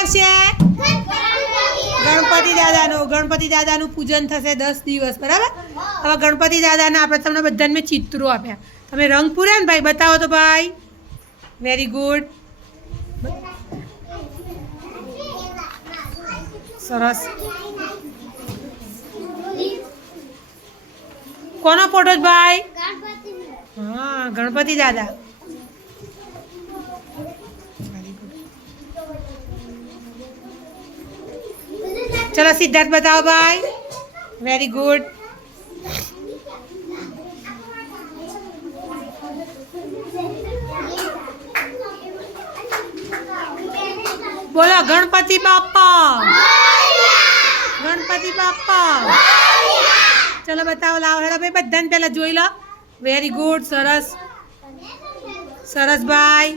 આવશે? ગણપતિ દાદાનું ગણપતિ દાદાનું પૂજન થશે દસ દિવસ બરાબર? હવે ગણપતિ દાદાના આપણે તમને બધાને મેં ચિત્રો આપ્યા. તમે રંગ પૂર્યા ને ભાઈ? બતાવો તો ભાઈ. વેરી ગુડ સરસ. કોનો ફોટો ભાઈ? હા ગણપતિ દાદા. ચલો સિદ્ધાર્થ બતાવો ભાઈ. વેરી ગુડ બોલો, ગણપતિ બાપા ગણપતિ બાપા ચલો બતાવો, લાવો, હેડો ભાઈ, બધાને પહેલા જોઈ લો. વેરી ગુડ સરસ. સરસ ભાઈ.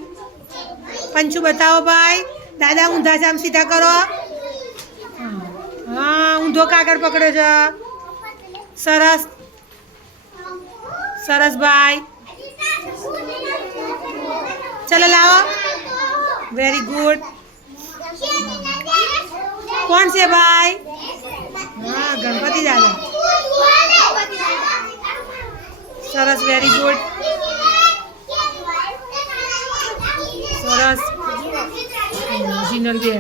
પંચુ બતાવો ભાઈ. દાદા ઊંધા આમ સીધા કરો. ઊંધો કાગળ પકડ્યો છે. સરસ. સરસ ભાઈ. ચલો લાવો. વેરી ગુડ કોણ છે ભાઈ? હા, ગણપતિ દાદા. સરસ વેરી ગુડ સરસ. ઓરિજિનલ બે